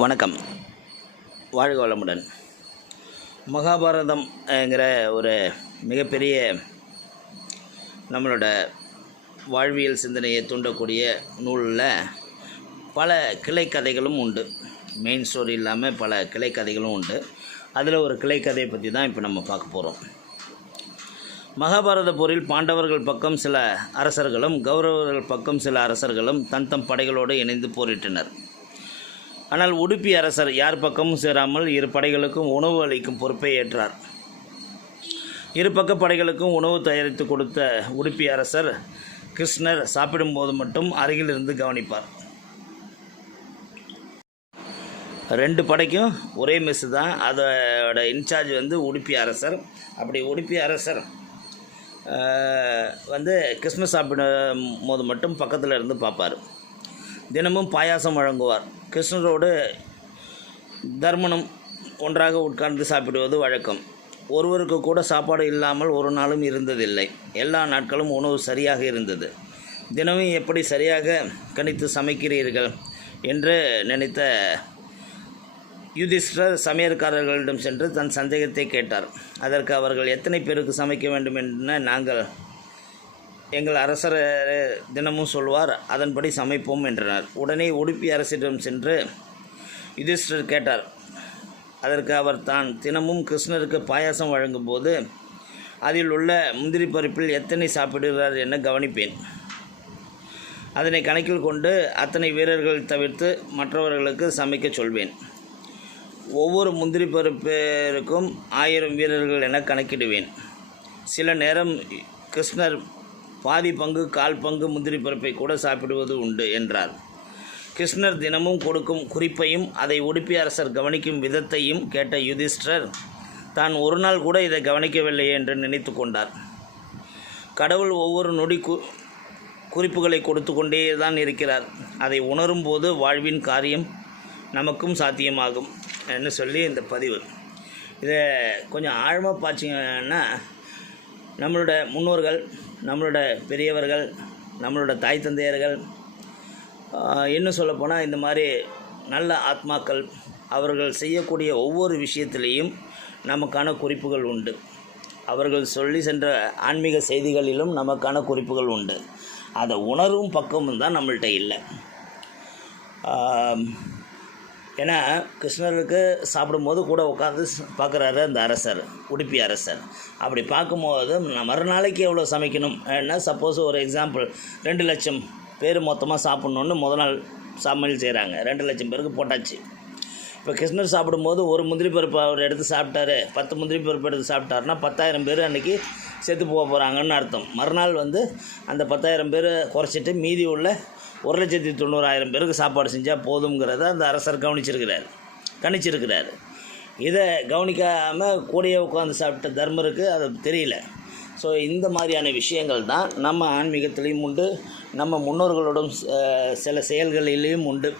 வணக்கம். வாழ்க வளமுடன். மகாபாரதம்ங்கிற ஒரு மிகப்பெரிய நம்மளோட வாழ்வியல் சிந்தனையை தூண்டக்கூடிய நூலில் பல கிளை கதைகளும் உண்டு. மெயின் ஸ்டோரி இல்லாமல் பல கிளை கதைகளும் உண்டு. அதில் ஒரு கிளை கதையை பற்றி தான் இப்போ நம்ம பார்க்க போகிறோம் மகாபாரத போரில் பாண்டவர்கள் பக்கம் சில அரசர்களும் கௌரவர்கள் பக்கம் சில அரசர்களும் தன் தம் படைகளோடு இணைந்து போரிட்டனர். ஆனால் உடுப்பி அரசர் யார் பக்கமும் சேராமல் இரு படைகளுக்கும் உணவு அளிக்கும் பொறுப்பை ஏற்றார். இரு பக்க படைகளுக்கும் உணவு தயாரித்து கொடுத்த உடுப்பி அரசர் கிருஷ்ணர் சாப்பிடும்போது மட்டும் அருகில் இருந்து கவனிப்பார். ரெண்டு படைக்கும் ஒரே மெஸ்ஸு தான். அதோட இன்சார்ஜ் வந்து உடுப்பி அரசர். அப்படி உடுப்பி அரசர் வந்து கிறிஸ்மஸ் சாப்பிடும் போது மட்டும் பக்கத்தில் இருந்து பார்ப்பார். தினமும் பாயாசம் வழங்குவார். கிருஷ்ணரோடு தர்மணம் ஒன்றாக உட்கார்ந்து சாப்பிடுவது வழக்கம். ஒருவருக்கு கூட சாப்பாடு இல்லாமல் ஒரு நாளும் இருந்ததில்லை. எல்லா நாட்களும் உணவு சரியாக இருந்தது. தினமும் எப்படி சரியாக கணித்து சமைக்கிறீர்கள் என்று நினைத்த யுதிஷ்டர் சமையற்காரர்களிடம் சென்று தன் சந்தேகத்தை கேட்டார். அதற்கு அவர்கள் எத்தனை பேருக்கு சமைக்க வேண்டும்? என நாங்கள் எங்கள் அரசர் தினமும் சொல்வார் அதன்படி சமைப்போம் என்றனர். உடனே உடுப்பி அரசிடம் சென்று யுதிஷ்டர் கேட்டார். அதற்கு அவர் தான் தினமும் கிருஷ்ணருக்கு பாயாசம் வழங்கும்போது அதில் உள்ள முந்திரி பருப்பில் எத்தனை சாப்பிடுகிறார் என கவனிப்பேன். அதனை கணக்கில் கொண்டு அத்தனை வீரர்கள் தவிர்த்து மற்றவர்களுக்கு சமைக்கச் சொல்வேன். ஒவ்வொரு முந்திரி பருப்பிற்கும் ஆயிரம் வீரர்கள் என கணக்கிடுவேன். சில நேரம் கிருஷ்ணர் பாதி பங்கு கால் பங்கு முந்திரி பருப்பை கூட சாப்பிடுவது உண்டு என்றார். கிருஷ்ணர் தினமும் கொடுக்கும் குறிப்பையும் அதை உடுப்பி அரசர் கவனிக்கும் விதத்தையும் கேட்ட யுதிஷ்டர் தான் ஒரு நாள் கூட இதை கவனிக்கவில்லை என்று நினைத்து கொண்டார். கடவுள் ஒவ்வொரு நொடி கு குறிப்புகளை கொடுத்து கொண்டே தான் இருக்கிறார். அதை உணரும் போது வாழ்வின் காரியம் நமக்கும் சாத்தியமாகும் என்று சொல்லி இந்த பதிவு. இதை கொஞ்சம் ஆழமாக பார்த்தீங்கன்னா நம்மளோட முன்னோர்கள் நம்மளோட பெரியவர்கள் நம்மளோட தாய் தந்தையர்கள் இன்னும் சொல்லப்போனால் இந்த மாதிரி நல்ல ஆத்மாக்கள் அவர்கள் செய்யக்கூடிய ஒவ்வொரு விஷயத்திலையும் நமக்கான குறிப்புகள் உண்டு. அவர்கள் சொல்லி சென்ற ஆன்மீக செய்திகளிலும் நமக்கான குறிப்புகள் உண்டு. அதை உணரும் பக்கமும் தான் நம்மள்கிட்ட இல்லை. ஏன்னா கிருஷ்ணருக்கு சாப்பிடும்போது கூட உட்காந்து பார்க்குறாரு அந்த அரசர் உடுப்பி அரசர். அப்படி பார்க்கும்போது மறுநாளைக்கு எவ்வளோ சமைக்கணும்? ஏன்னா சப்போஸ் ஒரு எக்ஸாம்பிள் ரெண்டு லட்சம் பேர் மொத்தமாக சாப்பிட்ணுன்னு முத நாள் சமையல் செய்கிறாங்க ரெண்டு லட்சம் பேருக்கு போட்டாச்சு. இப்போ கிருஷ்ணர் சாப்பிடும்போது ஒரு முந்திரி பருப்பு அவர் எடுத்து சாப்பிட்டாரு பத்து முந்திரி பருப்பு எடுத்து சாப்பிட்டாருன்னா பத்தாயிரம் பேர் அன்றைக்கி செத்து போக போகிறாங்கன்னு அர்த்தம். மறுநாள் வந்து அந்த பத்தாயிரம் பேர் குறைச்சிட்டு மீதி உள்ள ஒரு லட்சத்தி தொண்ணூறாயிரம் பேருக்கு சாப்பாடு செஞ்சால் போதுங்கிறத அந்த அரசர் கவனிச்சிருக்கிறார். கணிச்சிருக்கிறார். இதை கவனிக்காமல் கூடயே உட்காந்து சாப்பிட்ட தர்மருக்கு அது தெரியல. ஸோ இந்த மாதிரியான விஷயங்கள் தான் நம்ம ஆன்மீகத்திலையும் உண்டு. நம்ம முன்னோர்களோடும் சில செயல்களிலையும் உண்டு.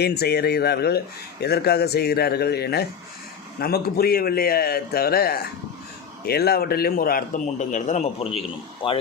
ஏன் செய்கிறார்கள் எதற்காக செய்கிறார்கள் என நமக்கு புரியவில்லையே தவிர எல்லாவற்றிலையும் ஒரு அர்த்தம் உண்டுங்கிறத நம்ம புரிஞ்சுக்கணும். வாழ்